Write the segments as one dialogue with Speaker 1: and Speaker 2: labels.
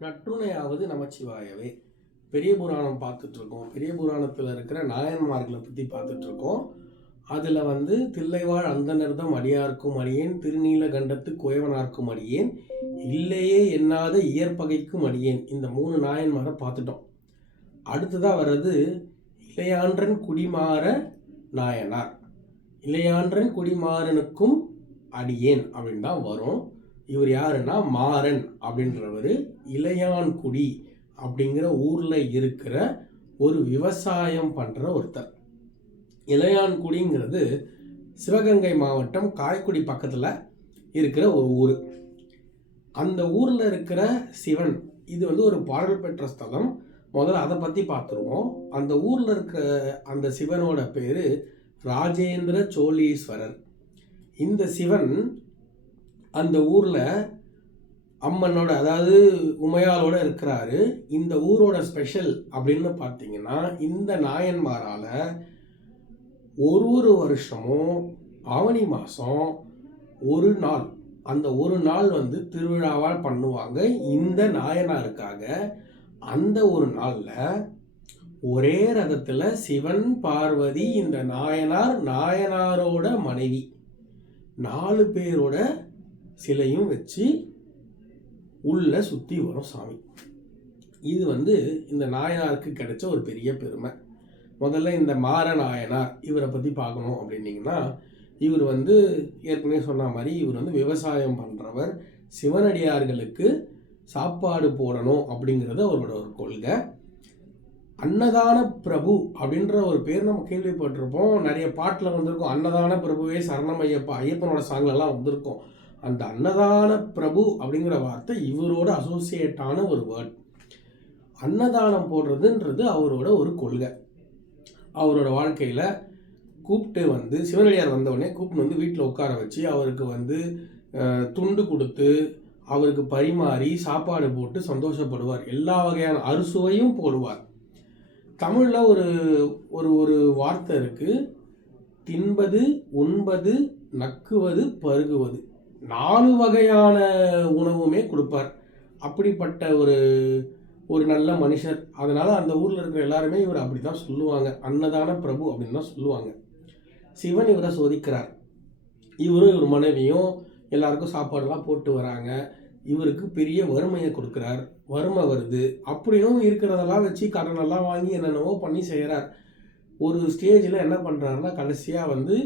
Speaker 1: நற்றுணையாவது நமச்சிவாயவே. பெரிய புராணம் பார்த்துட்டு இருக்கோம் பெரிய புராணத்தில் இருக்கிற நாயன்மார்களை பற்றி பார்த்துட்டு இருக்கோம் அதில் வந்து தில்லைவாழ் அந்தனர்தம் அடியார்க்கும் அடியேன் திருநீலகண்டத்து குயவனார்க்கும் அடியேன் இல்லையே எண்ணாத இயற்பகைக்கும் அடியேன் இந்த மூணு நாயன்மாரை பார்த்துட்டோம். அடுத்ததாக வர்றது இளையான்றன் குடிமாற நாயனார் இளையான்றன் குடிமாறனுக்கும் அடியேன் அப்படின்னு தான் வரும். இவர் யாருன்னா மாறன் அப்படின்றவர் இளையான்குடி அப்படிங்கிற ஊரில் இருக்கிற ஒரு விவசாயம் பண்ணுற ஒருத்தர். இளையான்குடிங்கிறது சிவகங்கை மாவட்டம் காய்க்குடி பக்கத்தில் இருக்கிற ஒரு ஊர். அந்த ஊரில் இருக்கிற சிவன் இது வந்து ஒரு பாடல் பெற்ற ஸ்தலம். முதல்ல அதை பற்றி பார்த்துருவோம் அந்த ஊரில் இருக்கிற அந்த சிவனோட பேர் ராஜேந்திர சோழீஸ்வரர். இந்த சிவன் அந்த ஊரில் அம்மனோட அதாவது உமையாலோட இருக்கிறாரு. இந்த ஊரோட ஸ்பெஷல் அப்படின்னு பார்த்தீங்கன்னா இந்த நாயன்மாரால் ஒரு ஒரு வருஷமும் ஆவணி மாதம் ஒரு நாள் அந்த ஒரு நாள் வந்து திருவிழாவால் பண்ணுவாங்க. இந்த நாயனாருக்காக அந்த ஒரு நாளில் ஒரே ரதத்தில் சிவன் பார்வதி இந்த நாயனார் நாயனாரோட மனைவி நாலு பேரோட சிலையும் வச்சு உள்ளே சுற்றி வரும் சாமி. இது வந்து இந்த நாயனாருக்கு கிடைச்ச ஒரு பெரிய பெருமை. முதல்ல இந்த மார நாயனார் இவரை பற்றி பார்க்கணும் அப்படின்னிங்கன்னா இவர் வந்து ஏற்கனவே சொன்ன மாதிரி இவர் வந்து விவசாயம் பண்ணுறவர் சிவனடியார்களுக்கு சாப்பாடு போடணும் அப்படிங்கிறது அவரோட ஒரு கொள்கை. அன்னதான பிரபு அப்படின்ற ஒரு பேர் நம்ம கேள்விப்பட்டிருப்போம். நிறைய பாட்டில் வந்திருக்கும். அன்னதான பிரபுவே சரணம் ஐயப்பா ஐயப்பனோட சாங்லெல்லாம் வந்திருக்கும். அந்த அன்னதான பிரபு அப்படிங்கிற வார்த்தை இவரோட அசோசியேட்டான ஒரு வேர்ட் அன்னதானம் போடுறதுன்றது அவரோட ஒரு கொள்கை. அவரோட வாழ்க்கையில் கூப்பிட்டு வந்து சிவனடியார் வந்தவுடனே கூப்பிட்டு வந்து வீட்டில் உட்கார வச்சு அவருக்கு வந்து துண்டு கொடுத்து அவருக்கு பரிமாறி சாப்பாடு போட்டு சந்தோஷப்படுவார். எல்லா வகையான அறுசுவையும் போடுவார். தமிழில் ஒரு ஒரு ஒரு வார்த்தை இருக்குது தின்பது உண்பது நக்குவது பருகுவது. நாலு வகையான உணவுமே கொடுப்பார். அப்படிப்பட்ட ஒரு ஒரு நல்ல மனுஷர். அதனால் அந்த ஊரில் இருக்கிற எல்லாருமே இவர் அப்படி தான் சொல்லுவாங்க. அன்னதான பிரபு அப்படின்னு தான் சொல்லுவாங்க. சிவன் இவரை சோதிக்கிறார். இவரும் இவர் மனைவியும் எல்லாருக்கும் சாப்பாடுலாம் போட்டு வராங்க. இவருக்கு பெரிய வறுமையை கொடுக்குறார். வறுமை வருது. அப்படியும் இருக்கிறதெல்லாம் வச்சு கடனெல்லாம் வாங்கி என்னென்னவோ பண்ணி செய்கிறார். ஒரு ஸ்டேஜில் என்ன பண்ணுறாருன்னா கடைசியாக வந்து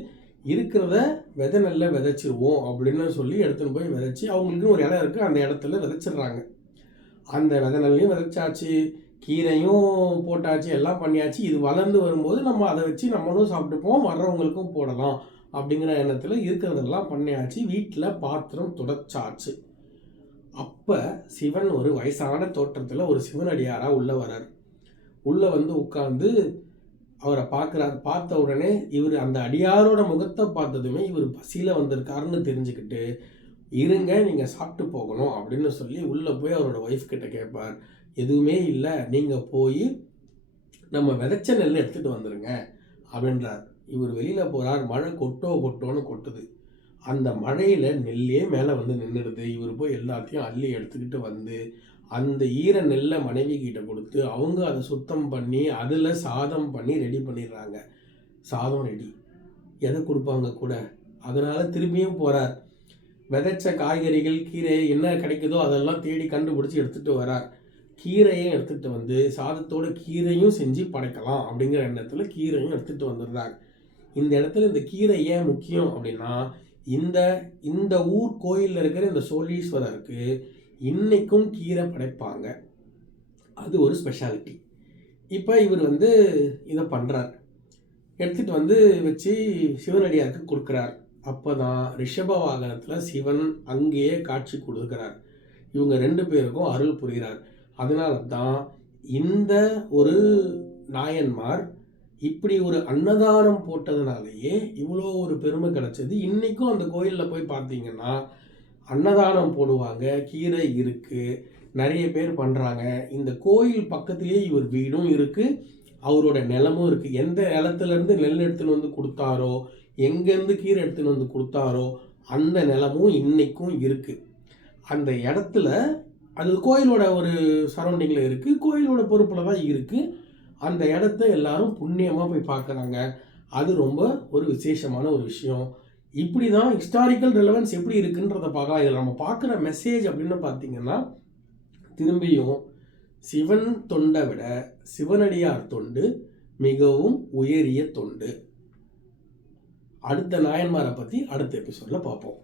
Speaker 1: இருக்கிறத விதை நல்லா விதைச்சிருவோம் அப்படின்னு சொல்லி எடுத்துன்னு போய் விதைச்சி அவங்களுக்குன்னு ஒரு இடம் இருக்குது அந்த இடத்துல விதைச்சிடுறாங்க. அந்த விதை நெல்லையும் விதைச்சாச்சு கீரையும் போட்டாச்சு எல்லாம் பண்ணியாச்சு. இது வளர்ந்து வரும்போது நம்ம அதை வச்சு நம்மளும் சாப்பிட்டுப்போம் வர்றவங்களுக்கும் போடலாம் அப்படிங்கிற எண்ணத்தில் இருக்கிறதெல்லாம் பண்ணியாச்சு. வீட்டில் பாத்திரம் துடைச்சாச்சு. அப்போ சிவன் ஒரு வயசான தோற்றத்தில் ஒரு சிவனடியாராக உள்ளே வரார் உள்ளே வந்து உட்காந்து அவரை பார்க்குறார் பார்த்த உடனே இவர் அந்த அடியாரோட முகத்தை பார்த்ததுமே இவர் பசியில் வந்திருக்காருன்னு தெரிஞ்சுக்கிட்டு இருங்க நீங்கள் சாப்பிட்டு போகணும் அப்படின்னு சொல்லி உள்ளே போய் அவரோட ஒய்ஃப் கிட்ட கேட்பார். எதுவுமே இல்லை நீங்கள் போய் நம்ம விதைச்ச நெல் எடுத்துகிட்டு வந்துடுங்க அப்படின்றார். இவர் வெளியில் போகிறார் மழை கொட்டோ கொட்டோன்னு கொட்டுது. அந்த மழையில் நெல்லே மேலே வந்து நின்றுடுது இவர் போய் எல்லாத்தையும் அள்ளி எடுத்துக்கிட்டு வந்து அந்த ஈர நெல்லை மனைவி கிட்ட கொடுத்து அவங்க அதை சுத்தம் பண்ணி அதில் சாதம் பண்ணி ரெடி பண்ணிடுறாங்க. சாதம் ரெடி. எதை கொடுப்பாங்க கூட? அதனால் திரும்பியும் போகிறார் விதைச்ச காய்கறிகள் கீரை என்ன கிடைக்குதோ அதெல்லாம் தேடி கண்டுபிடிச்சி எடுத்துகிட்டு வரார். கீரையும் எடுத்துகிட்டு வந்து சாதத்தோட கீரையும் செஞ்சு படைக்கலாம் அப்படிங்கிற எண்ணத்தில் கீரையும் எடுத்துகிட்டு வந்துடுறார். இந்த இடத்துல இந்த கீரை ஏன் முக்கியம் அப்படின்னா இந்த இந்த ஊர் கோயிலில் இருக்கிற இந்த சோழீஸ்வரருக்கு இன்றைக்கும் கீரை படைப்பாங்க. அது ஒரு ஸ்பெஷாலிட்டி இப்போ இவர் வந்து இதை பண்ணுறார் எடுத்துகிட்டு வந்து வச்சு சிவனடியாருக்கு கொடுக்குறார். அப்போ தான் ரிஷப வாகனத்தில் சிவன் அங்கேயே காட்சி கொடுக்குறார். இவங்க ரெண்டு பேருக்கும் அருள் புரிகிறார். அதனால தான் இந்த ஒரு நாயன்மார் இப்படி ஒரு அன்னதானம் போட்டதுனாலேயே இவ்வளோ ஒரு பெருமை கிடச்சது. இன்றைக்கும் அந்த கோயிலில் போய் பார்த்தீங்கன்னா அன்னதானம் போடுவாங்க கீரை இருக்குது நிறைய பேர் பண்ணுறாங்க இந்த கோயில் பக்கத்துலேயே இவர் வீடும் இருக்குது அவரோட நிலமும் இருக்குது எந்த நிலத்துலேருந்து நெல் எடுத்துன்னு வந்து கொடுத்தாரோ எங்கேருந்து கீரை எடுத்துன்னு வந்து கொடுத்தாரோ அந்த நிலமும் இன்றைக்கும் இருக்குது அந்த இடத்துல அது கோயிலோட ஒரு சரௌண்டிங்கில் இருக்குது கோயிலோட பொறுப்பில் தான் இருக்குது அந்த இடத்த எல்லாரும் புண்ணியமாக போய் பார்க்குறாங்க. அது ரொம்ப ஒரு விசேஷமான ஒரு விஷயம். இப்படி தான் ஹிஸ்டாரிக்கல் ரெலவன்ஸ் எப்படி இருக்குன்றத பார்க்கலாம். இதில் நம்ம பார்க்குற மெசேஜ் அப்படின்னு பார்த்தீங்கன்னா திரும்பியும் சிவன் தொண்டை விட சிவனடியார் தொண்டு மிகவும் உயரிய தொண்டு. அடுத்த நாயன்மாரை பற்றி அடுத்த எபிசோடில் பார்ப்போம்.